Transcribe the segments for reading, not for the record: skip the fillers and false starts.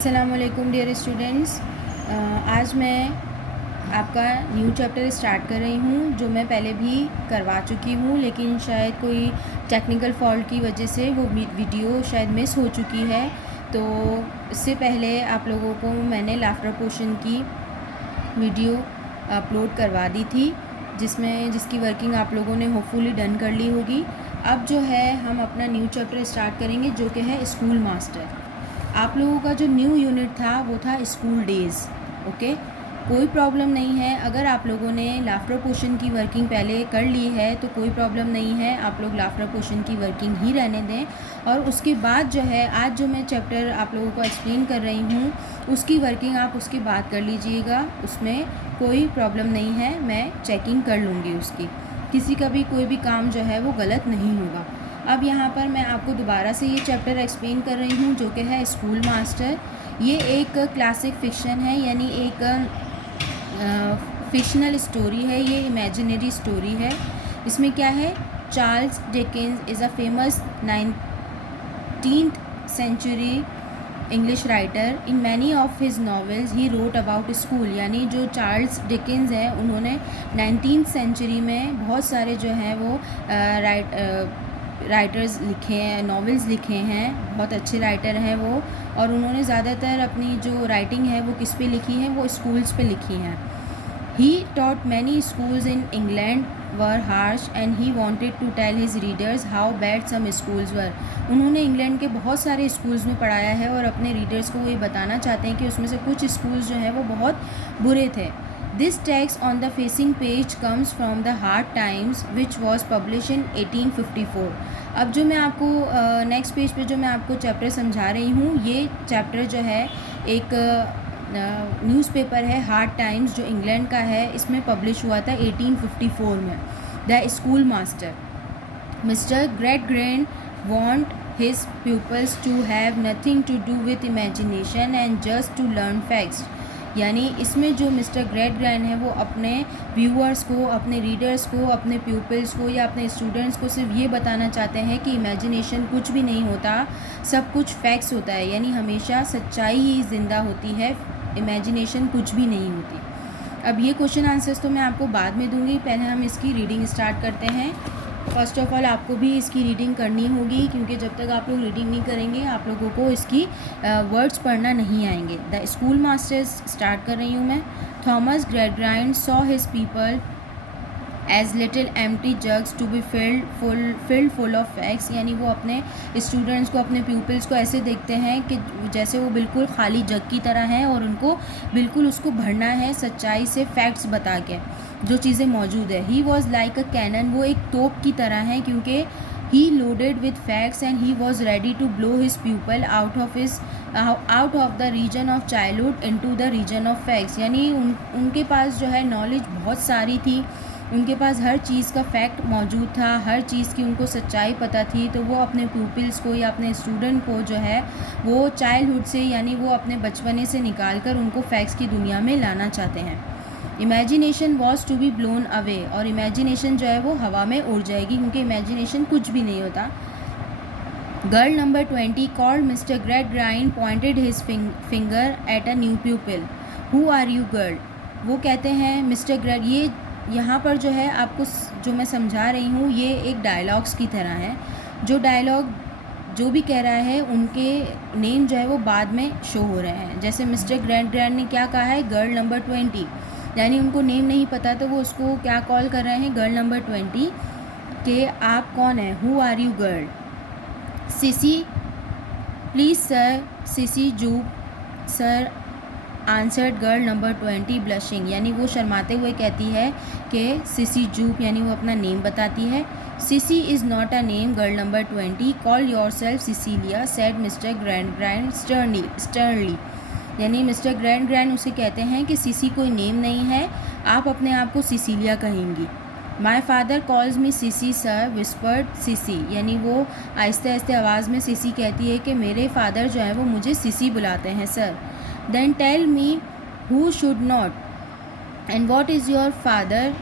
अस्सलाम वालेकुम dear students. आज मैं आपका न्यू चैप्टर स्टार्ट कर रही हूँ जो मैं पहले भी करवा चुकी हूँ, लेकिन शायद कोई टेक्निकल फॉल्ट की वजह से वो वीडियो शायद मिस हो चुकी है। तो इससे पहले आप लोगों को मैंने लाफ्टर पोर्शन की वीडियो अपलोड करवा दी थी जिसकी वर्किंग आप लोगों ने होपफुली डन कर ली होगी। अब जो है हम अपना न्यू चैप्टर स्टार्ट करेंगे जो कि है स्कूल मास्टर। आप लोगों का जो न्यू यूनिट था वो था स्कूल डेज़। ओके, कोई प्रॉब्लम नहीं है। अगर आप लोगों ने लाफ्टर पोर्शन की वर्किंग पहले कर ली है तो कोई प्रॉब्लम नहीं है, आप लोग लाफ्टर पोर्शन की वर्किंग ही रहने दें। और उसके बाद जो है आज जो मैं चैप्टर आप लोगों को एक्सप्लेन कर रही हूँ उसकी वर्किंग आप उसके बाद कर लीजिएगा, उसमें कोई प्रॉब्लम नहीं है, मैं चेकिंग कर लूँगी उसकी। किसी का भी कोई भी काम जो है वो गलत नहीं होगा। अब यहाँ पर मैं आपको दोबारा से ये चैप्टर एक्सप्लेन कर रही हूँ जो कि है स्कूल मास्टर। ये एक क्लासिक फिक्शन है, यानी एक फिक्शनल स्टोरी है, ये इमेजिनरी स्टोरी है। इसमें क्या है, Charles Dickens is a famous 19th century English writer. In many of his novels he wrote about school. यानी जो चार्ल्स डिकेंस हैं उन्होंने 19th सेंचुरी में बहुत सारे जो हैं वो राइटर्स लिखे हैं, नॉवेल्स लिखे हैं, बहुत अच्छे राइटर हैं वो। और उन्होंने ज़्यादातर अपनी जो राइटिंग है वो किस पे लिखी है, वो स्कूल्स पे लिखी हैं। He taught many schools in England were harsh and he wanted to tell his readers how bad some schools were. उन्होंने इंग्लैंड के बहुत सारे स्कूल्स में पढ़ाया है और अपने रीडर्स को वो ये बताना चाहते हैं कि उसमें से कुछ स्कूल्स जो हैं वो बहुत बुरे थे। This text on the facing page comes from the Hard Times which was published in 1854। अब जो मैं आपको नेक्स्ट पेज पे जो मैं आपको चैप्टर समझा रही हूँ, ये चैप्टर जो है एक न्यूज़पेपर है हार्ड टाइम्स जो इंग्लैंड का है, इसमें पब्लिश हुआ था 1854 में। The school master mister great want his pupils to have nothing to do with imagination and just to learn facts। यानी इसमें जो मिस्टर ग्रेट है वो अपने व्यूअर्स को, अपने रीडर्स को, अपने प्यूपल्स को या अपने स्टूडेंट्स को सिर्फ ये बताना चाहते हैं कि इमेजिनेशन कुछ भी नहीं होता, सब कुछ फैक्ट्स होता है। यानी हमेशा सच्चाई ही ज़िंदा होती है, इमेजिनेशन कुछ भी नहीं होती। अब ये क्वेश्चन आंसर्स तो मैं आपको बाद में दूंगी, पहले हम इसकी रीडिंग स्टार्ट करते हैं। फर्स्ट ऑफ ऑल आपको भी इसकी रीडिंग करनी होगी, क्योंकि जब तक आप लोग रीडिंग नहीं करेंगे आप लोगों को इसकी वर्ड्स पढ़ना नहीं आएंगे। द स्कूल मास्टर्स स्टार्ट कर रही हूँ मैं। Thomas Gradgrind saw his people as little empty jugs to be filled full of facts. यानी वो अपने स्टूडेंट्स को, अपने प्यूपल्स को ऐसे देखते हैं कि जैसे वो बिल्कुल खाली जग की तरह हैं और उनको बिल्कुल उसको भरना है सच्चाई से, फैक्ट्स बता के जो चीज़ें मौजूद है। He was like a cannon, वो एक तोप की तरह हैं, क्योंकि he loaded with facts and he was ready to blow his people out of the region of childhood into the region of facts. यानी उनके पास जो है नॉलेज बहुत सारी थी, उनके पास हर चीज़ का फैक्ट मौजूद था, हर चीज़ की उनको सच्चाई पता थी। तो वो अपने प्यूपिल्स को या अपने स्टूडेंट को जो है वो चाइल्डहुड से, यानी वो अपने बचपने से निकाल कर उनको फैक्ट्स की दुनिया में लाना चाहते हैं। Imagination was to be blown away, और इमेजिनेशन जो है वो हवा में उड़ जाएगी, क्योंकि इमेजिनेशन कुछ भी नहीं होता। गर्ल नंबर 20 कॉल्ड मिस्टर ग्रेट pointed his finger at a new pupil. Who are you girl? वो कहते हैं मिस्टर ग्रेट, ये यहाँ पर जो है आपको जो मैं समझा रही हूँ ये एक डायलॉग्स की तरह है। जो डायलॉग जो भी कह रहा है उनके नेम जो है वो बाद में शो हो रहे हैं। जैसे मिस्टर ग्रेट ने क्या कहा है, गर्ल नंबर 20, यानी उनको नेम नहीं पता तो वो उसको क्या कॉल कर रहे हैं, गर्ल नंबर 20, कि आप कौन है, who are you girl? Sissy please sir, Sissy Jupe sir answered girl number 20 blushing. यानी वो शर्माते हुए कहती है कि सिसी जूप, यानी वो अपना नेम बताती है। Sissy is not a name girl number 20, call yourself Cecilia said Mr Gradgrind sternly. यानी मिस्टर ग्रैंड उसे कहते हैं कि सिसी कोई नेम नहीं है, आप अपने आप को सिसीलिया कहेंगी। My father calls me Sissy sir whispered Sissy. यानी वो आहिस्ते आहिस्ते आवाज़ में सिसी कहती है कि मेरे फादर जो है वो मुझे सिसी बुलाते हैं sir. Then tell me who should not and what is your father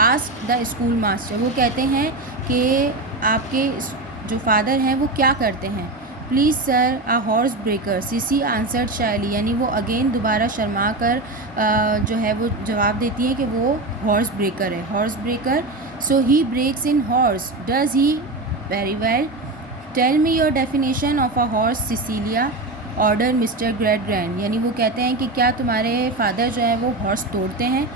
ask the school master. वो कहते हैं कि आपके जो फादर हैं वो क्या करते हैं, please sir, a horse breaker, CC answered Shayli, यानी वो अगेन दोबारा शर्मा कर जो है वो जवाब देती है कि वो हॉर्स ब्रेकर है, horse breaker. So he breaks in horse, does he? Very well. Tell me your definition of a horse Cecilia, order Mr Gradgrind. यानी वो कहते हैं कि क्या तुम्हारे फादर जो है वो हॉर्स तोड़ते हैं.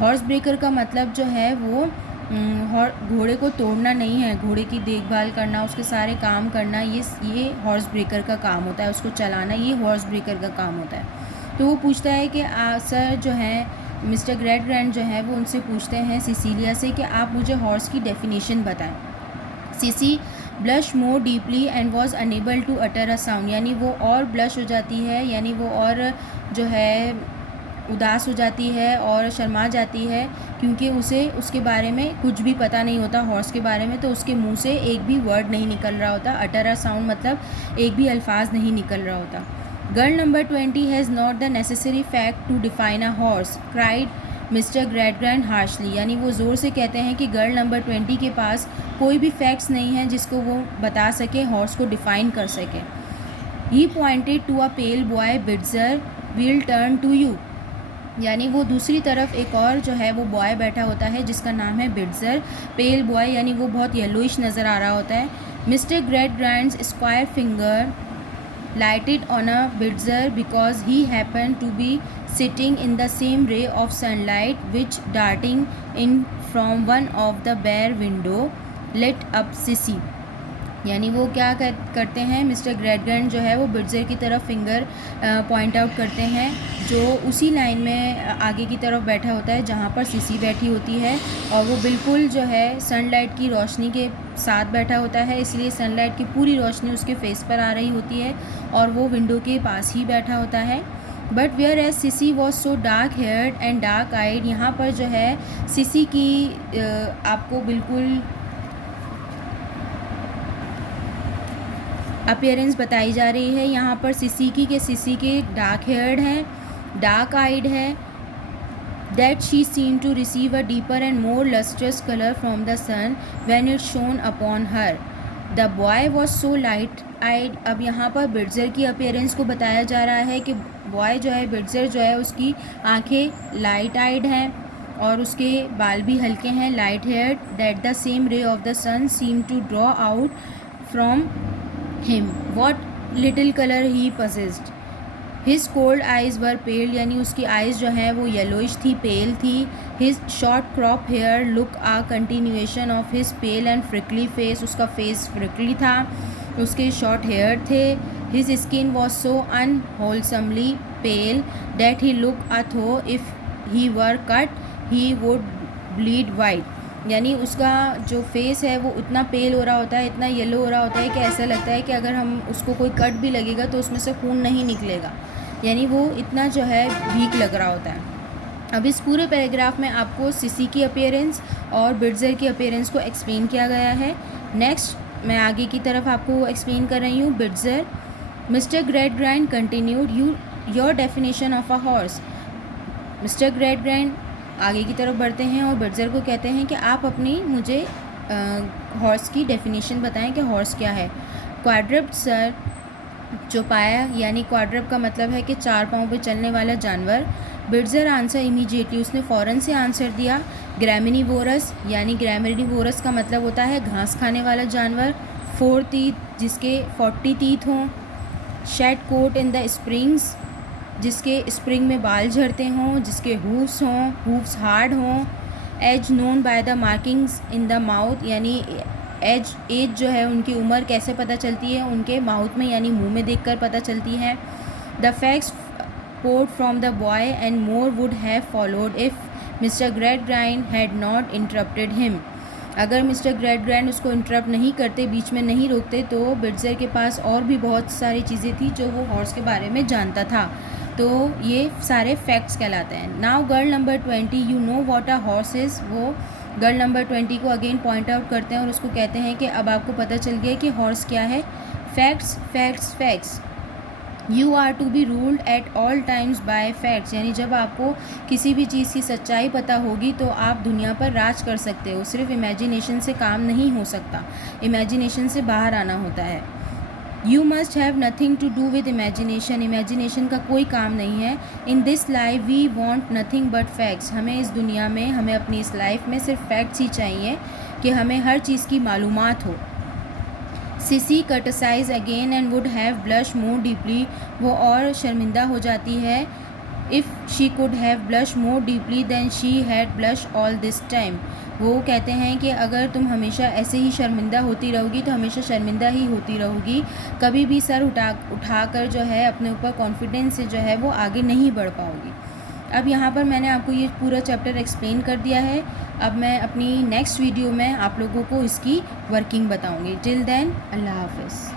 हॉर्स ब्रेकर का मतलब जो है वो घोड़े को तोड़ना नहीं है, घोड़े की देखभाल करना, उसके सारे काम करना, ये हॉर्स ब्रेकर का काम होता है, उसको चलाना ये हॉर्स ब्रेकर का काम होता है. तो वो पूछता है कि सर जो है मिस्टर ग्रेडग्रैंड जो है वो उनसे पूछते हैं सिसिलिया से कि आप मुझे हॉर्स की डेफिनेशन बताएं. Sissy blush more deeply and was unable to utter a sound, यानी वो और ब्लश हो जाती है, यानी वो और जो है उदास हो जाती है और शर्मा जाती है क्योंकि उसे उसके बारे में कुछ भी पता नहीं होता हॉर्स के बारे में. तो उसके मुंह से एक भी वर्ड नहीं निकल रहा होता. अटर अ साउंड मतलब एक भी अल्फाज नहीं निकल रहा होता. Girl number 20 has not the necessary fact to define a horse, cried Mr Gradgrind harshly. यानी वो ज़ोर से कहते हैं कि गर्ल नंबर 20 के पास कोई भी फैक्ट्स नहीं हैं जिसको वो बता सके, हॉर्स को डिफ़ाइन कर सके. He pointed to a pale boy, Bitzer will turn to you. यानी वो दूसरी तरफ एक और जो है वो बॉय बैठा होता है जिसका नाम है बिड्जर. पेल बॉय यानी वो बहुत येलोइश नज़र आ रहा होता है. Mr Gradgrind's square finger lighted on a Bitzer because he happened to be sitting in the same ray of sunlight which darting in from one of the bare window lit up Sissy. यानी वो क्या करते हैं, mister ग्रेडग्रैंड जो है वो बिड्जर की तरफ फिंगर पॉइंट आउट करते हैं जो उसी लाइन में आगे की तरफ बैठा होता है जहाँ पर सिसी बैठी होती है, और वो बिल्कुल जो है सनलाइट की रोशनी के साथ बैठा होता है, इसलिए सनलाइट की पूरी रोशनी उसके फेस पर आ रही होती है और वो विंडो के पास ही बैठा होता है. But whereas Sissy was so dark haired and dark eyed. यहाँ पर जो है सिसी की आपको बिल्कुल अपीयरेंस बताई जा रही है. यहाँ पर सिसी के डार्क हेयर्ड हैं, डार्क आइड है. That she seem to receive a deeper and more lustrous colour from the sun when it shone upon her. The boy was so light eyed. अब यहाँ पर बिड्जर की अपीयरेंस को बताया जा रहा है कि बॉय जो है बिड्जर जो है उसकी आंखें लाइट आइड हैं और उसके बाल भी हल्के हैं, light haired. That the same ray of the sun seem to draw out from him, what little color he possessed. His cold eyes were pale, यानी उसकी आइज़ जो है वो येलोइश थी, पेल थी. His short crop hair look a continuation of his pale and prickly face. उसका face फ्रिकली था, उसके शॉर्ट हेयर थे. His skin was so unwholesomely pale that he looked as though if he were cut he would bleed white. यानी उसका जो face है वो इतना पेल हो रहा होता है, इतना येलो हो रहा होता है कि ऐसा लगता है कि अगर हम उसको कोई कट भी लगेगा तो उसमें से खून नहीं निकलेगा. यानी वो इतना जो है वीक लग रहा होता है. अब इस पूरे पैराग्राफ में आपको सिसी की अपीयरेंस और बिड्जर की अपीयरेंस को एक्सप्लेन किया गया है. नेक्स्ट मैं आगे की तरफ आपको एक्सप्लेन कर रही हूँ. Bitzer. Mr Gradgrind continued your definition of a horse. Mr Gradgrind आगे की तरफ बढ़ते हैं और बिड्जर को कहते हैं कि आप अपनी मुझे हॉर्स की डेफिनेशन बताएं कि हॉर्स क्या है. क्वाड्रप्ट सर, चौपाया, यानी क्वाड्रप्ट का मतलब है कि चार पाँव पे चलने वाला जानवर. बिड्जर आंसर इमीडिएटली, उसने फ़ौरन से आंसर दिया. ग्रैमिनिवोरस, यानी ग्रैमिनिवोरस का मतलब होता है घास खाने वाला जानवर. 4 टीथ, जिसके 40 टीथ हों. Shed coat in the springs, जिसके स्प्रिंग में बाल झड़ते हों, जिसके हूफ्स हार्ड हों. Age known by the markings in the mouth, यानी एज जो है उनकी उम्र कैसे पता चलती है, उनके माउथ में यानी मुंह में देखकर पता चलती है. The facts poured from the boy and more would have followed if Mr Gradgrind had not interrupted him. अगर मिस्टर ग्रेडग्रैंड उसको इंटरप्ट नहीं करते, बीच में नहीं रोकते, तो बिड्जर के पास और भी बहुत सारी चीज़ें थी जो वो हॉर्स के बारे में जानता था. तो ये सारे फैक्ट्स कहलाते हैं. Now girl number 20, you know what a horse is. वो गर्ल नंबर 20 को अगेन पॉइंट आउट करते हैं और उसको कहते हैं कि अब आपको पता चल गया कि हॉर्स क्या है. Facts facts facts. You are to be ruled at all times by facts, यानी जब आपको किसी भी चीज़ की सच्चाई पता होगी तो आप दुनिया पर राज कर सकते हो. सिर्फ इमेजिनेशन से काम नहीं हो सकता, इमेजिनेशन से बाहर आना होता है. You must have nothing to do with imagination, imagination का कोई काम नहीं है। In this life we want nothing but facts, हमें इस दुनिया में, हमें अपनी इस लाइफ में सिर्फ फैक्ट्स ही चाहिए कि हमें हर चीज़ की मालूमात हो। Sissy curtsies again and would have blush more deeply, वो और शर्मिंदा हो जाती है। If she could have blush more deeply than she had blush all this time, वो कहते हैं कि अगर तुम हमेशा ऐसे ही शर्मिंदा होती रहोगी तो हमेशा शर्मिंदा ही होती रहोगी, कभी भी सर उठाकर जो है अपने ऊपर कॉन्फिडेंस से जो है वो आगे नहीं बढ़ पाओगी। अब यहाँ पर मैंने आपको ये पूरा चैप्टर एक्सप्लेन कर दिया है। अब मैं अपनी नेक्स्ट वीडियो में आप लोगों को इसकी वर्किंग बताऊँगी। टिल देन अल्लाह हाफ़िज़।